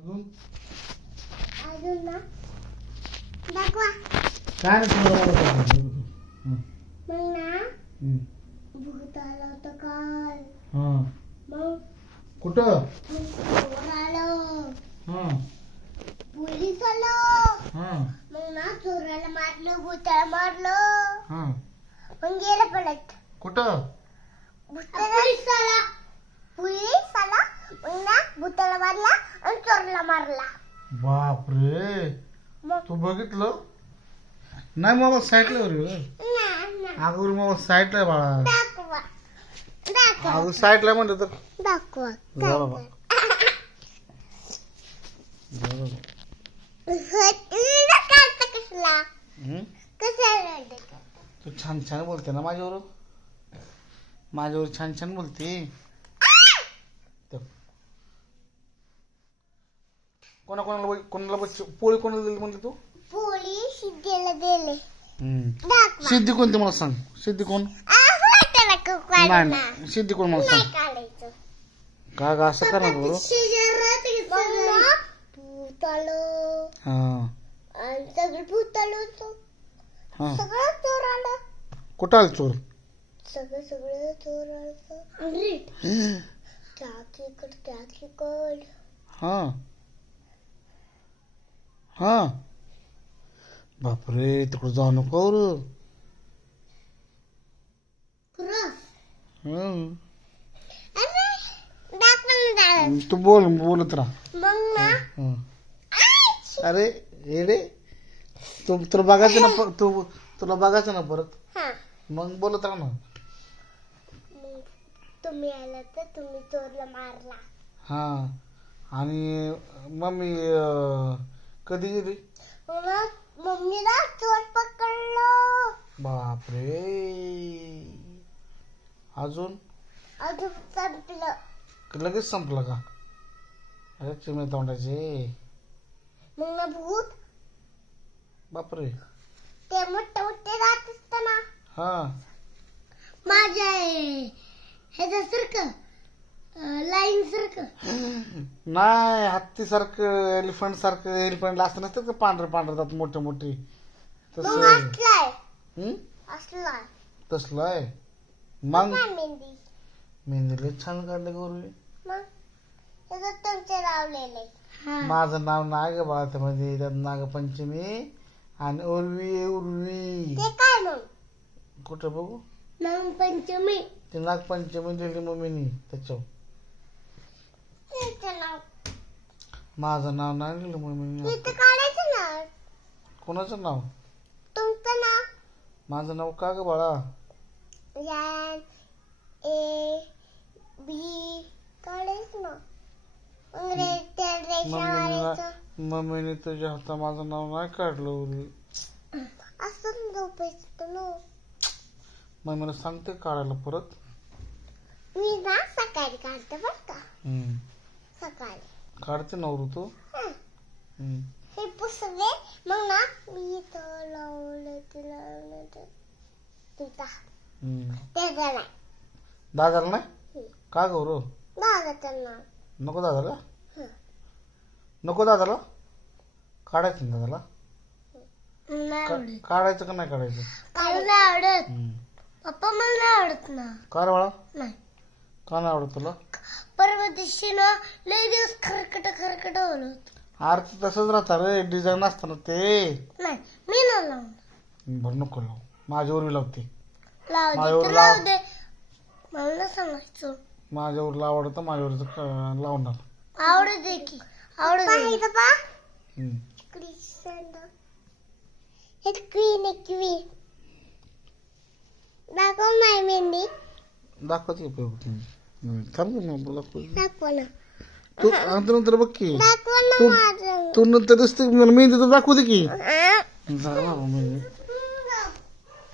अजून अजून ना दाखवा काय नाही तुला मग ना भूत आलं होतं काल. हां मग कुठं चोर आलं, हां पोलीस आलं. हां मग ना चोराला मारलं, भूताला मारलं. हां मग गेलं पळत. कुठं पोलीस आला. मग ना भूताला मारला आणि चोराला मारला. बापरे मग तू बघितलं नाही मोबाईल साईडला अगोदर मोबाईल साईडला बाळा दाखवा दाखवा अगोदर साईडला म्हणलं तर दाखवा जा बाबा जा बाबा कसला हं? कशाला तू छान छान बोलते ना माझ्यावर छान छान बोलते. कोणाला बच्चे पोळी कोणाला दिली म्हणली तू पोळी सिद्धीला दिले. सिद्धी कोणती मला सांग सिद्धी कोण नाही नाही सिद्धी कोण मला सांग का ग असं करा बरोबर भूत आलं हा आणि सगळं भूत आलं होतं. हा सगळं चोर आलं. कुठं आलं चोर सगळं चोर आलं. त्याकडे हा हा बापरे तिकडं जाऊ नको तू बोलत राहा. मग ना हं. अरे रे तुला बघायचं ना तुला बघायचं ना परत हा मग बोलत राहा ना. मग तुम्ही आला तर तुम्ही चोरला मारला. हा आणि मम्मी कधी गेली मम्मीला चोर पकडलं. बापरे अजून संपलं. लगेच संपलं का अरे चिमणे तोंडाचे. मग ना भूत बापरे ते मोठे राहत असताना हा माझ्या ह्याच्यासारखं लाईन सारखं नाही हत्ती सारखं एलिफंटला असं नसतं का पांढरं मोठे मोठे तसं असलाय तसलं आहे. मग मेहंदी मेहंदीला छान काढलं गौरवी. मग त्याच्यात तुमचे लावलेले. माझं नाव नाही ग बाळा त्यामध्ये त्यात नागपंचमी आणि उर्वी ते काय मग कुठं बघू नागपंचमी ते नागपंचमी लिहिली मम्मीनी त्याच्यावर माझं नाव नाही लिहिलं मम्मीनी. काढायचं ना कोणाचं नाव तुमचं नाव. माझं नाव का ग बाळा A-B काढायचं ना. मम्मीने तुझ्या हाता माझं नाव नाही काढलं उर्वी. असं झोपायचं ना. मम्मीला सांगते काढायला परत. मी ना सकाळी काढते बर का. सकाळी काढते नवरू तू. हे पुसले मग ना मी इथं लावलं तिथं त्याचा नाही दादाला नाही का गौरव दादाचं नाव नको दादाला नको दादाला काढायचं ना दादाला काढायचं का नाही काढायचं काढून नाही आवडत पप्पा मला नाही आवडत ना. का रे बाळा नाही का नाही आवडत तुला परवा दिवशी ना लय दिवस खरकट होत. अरे तसंच राहतं रे डिझाईन असतं ना ते. नाही मी नाही लावणार. बरं नको लावू माझ्यावर लावते लावू दे मला सांगायचं. माझ्यावर आवडतं माझ्यावर लावणार. आवडत दे की आवडत क्वीन दाखव माय मेहंदी दाखवते थांब ना बोला दाखव ना तू नंतर बघ की दाखव ना माझं तू नंतर दिसते मेहंदी तर दाखवते की